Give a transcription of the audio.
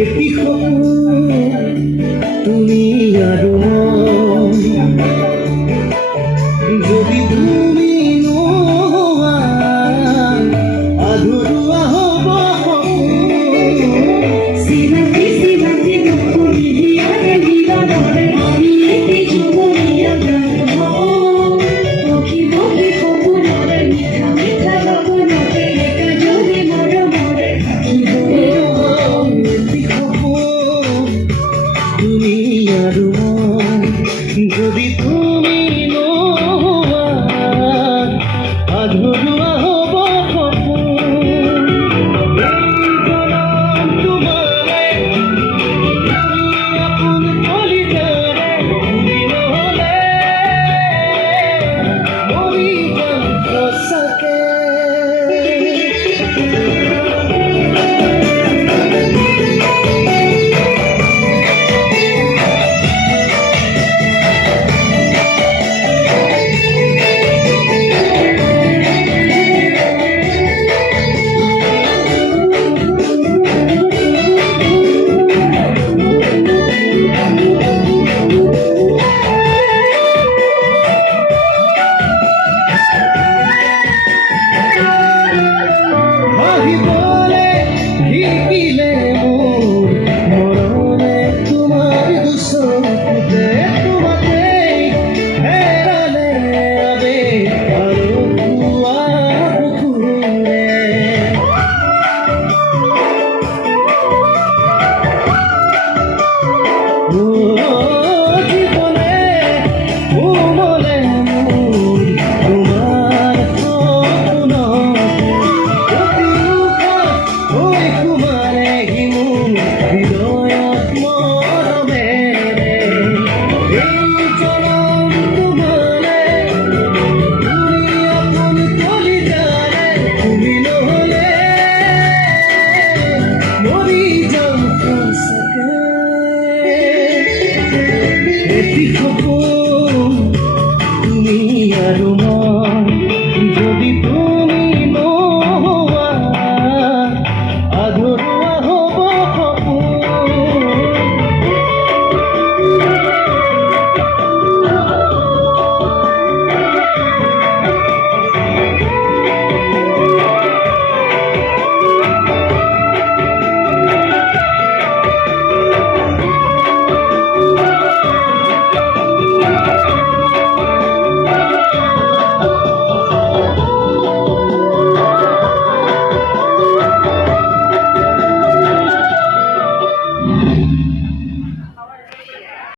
এটি তুমি আৰু যদি তুমি নোহোৱা আধৰুৱা হ'ব সিবাতি সিবাতি দুপুরিয়া দিবা ধরে আমি এটি চুমুরিয়া গাব বকি বকি ফকুনরে মিঠা মিঠা গগনতে একা যদি মর মরে তুমি আৰু যদি তুমি নোহোৱা আধৰুৱা হ'ব সপোন তোমাৰে আপোন কলিজাৰে তুমি নহ'লে মৰি যাম সঁচাকে আহিবলে শিকিলে মোৰ মৰমে তোমাৰ দুচকুতে তোমাকেই হেৰালে আবেগ আৰু পুৱা বুকুৰে জীৱনে কোমলে মোৰ তোমাৰ এটি সপোন তুমি আৰু মই